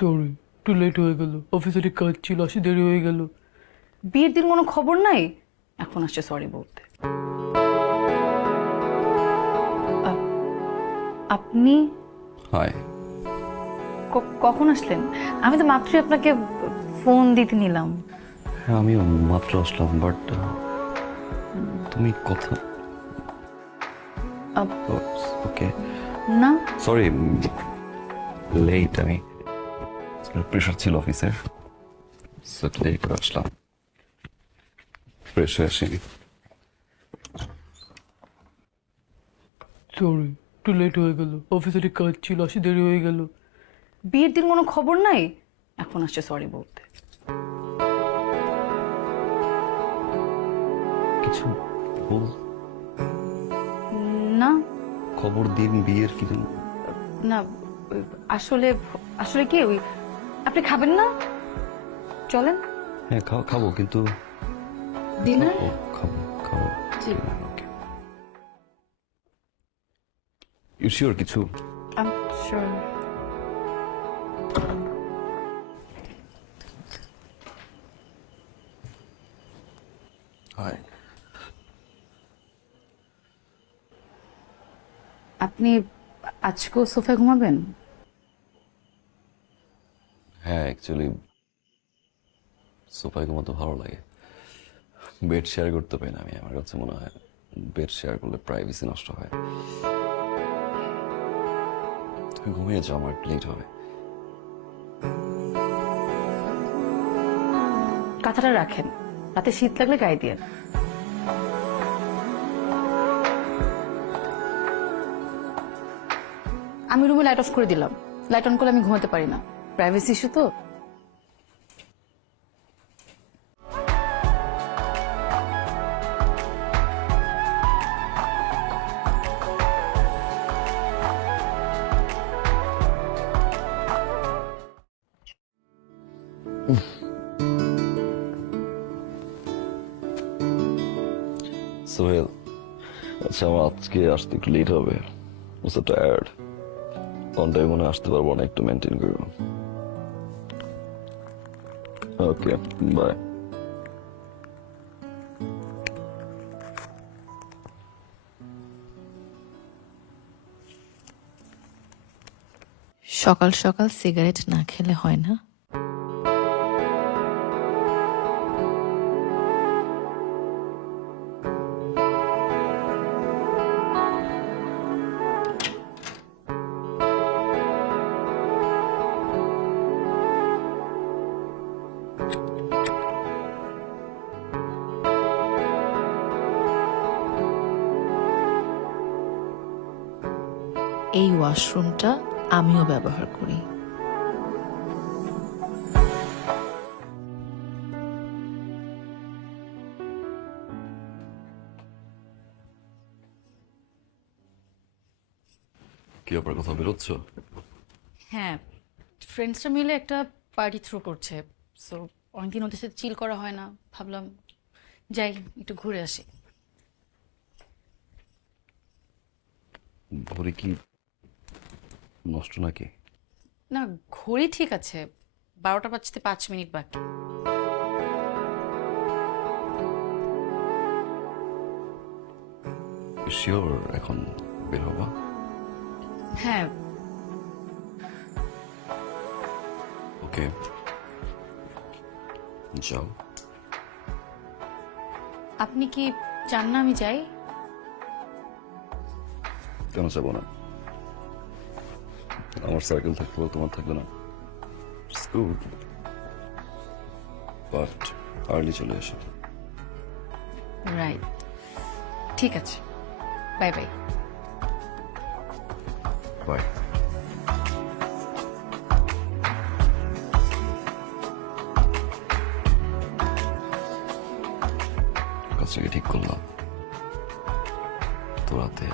Sorry, একটু late হয়ে গেল, অফিসের কাজ ছিল, আসি দেরি হয়ে গেল। বিয়ের দিন কোনো খবর নাই, এখন আসছে সরি বলতে। আ- আপনি হাই। কখন আসলেন? আমি তো মাত্রই আপনাকে ফোন দিতে নিলাম। হ্যাঁ, আমিও মাত্র আসলাম, বাট তুমি কথা ওকে না, সরি, লেট। আমি প্রেশার ছিল অফিসের, লেট করে আসলাম, ফ্রেশ হয়ে আসিনি। সরি, একটু লেট হয়ে গেল, অফিসের কাজ ছিল, আসি দেরি হয়ে গেল। বিয়ের দিন কোনো খবর নাই, এখন আসছে সরি বলতে। কিছু বল, না খবর দিন বিয়ের কি যেন। না, ওই আসলে আসলে কি ওই আপনি খাবেন না? চলেন হ্যাঁ, খাবো কিন্তু ডিনার। খাবো খাবো। জি। ওকে, ইউ শিওর কিছু? I'm sure. হাই। আপনি আজকেও সোফায় ঘুমাবেন? হ্যাঁ, অ্যাকচুয়ালি সোফায় ঘুমাতে ভালো লাগে, বেড শেয়ার করতে পারি না আমি। আমার কাছে মনে হয় বেড শেয়ার করলে প্রাইভেসি নষ্ট হয়। তুমি ঘুমিয়ে যাও, আমার লেট হবে। কাঁথাটা রাখেন, রাতে শীত লাগলে গায়ে দিয়ে। আমি রুমে লাইট অফ করে দিলাম, লাইট অন করলে আমি ঘুমাতে পারি না, প্রাইভেসি ইস্যু তো। সোহেল, আচ্ছা আমার আজকে আসতে একটু লেট হবে, বুঝতে টায়ার্ড, অন টাইম মনে হয় আসতে পারবো না, একটু মেনটেন করবো। ওকে, বাই। সকাল সকাল সিগারেট না খেলে হয় না। এই ওয়াশরুমটা আমিও ব্যবহার করি। কি ব্যাপার, কোথাও বেরোচ্ছ? হ্যাঁ, ফ্রেন্ডসরা মিলে একটা পার্টি থ্রো করছে, সো অনেকদিন ওদের সাথে চিল করা হয় না, ভাবলাম যাই একটু ঘুরে আসি। ঘড়ি কি নষ্ট নাকি? না, ঘড়ি ঠিক আছে, 12টা বাজতে 5 মিনিট বাকি। শিওর এখন বের হবা? হ্যাঁ, ওকে, যাও। আপনি কি চান না আমি যাই? কেন যাবো না? আমার সার্কেল থাকলেও তোমার থাকবে না, স্কুল, বাট আর্লি চলে এসো। রাইট, ঠিক আছে, বাই বাই। বাই। কাজটাকে ঠিক করলাম তো রাতে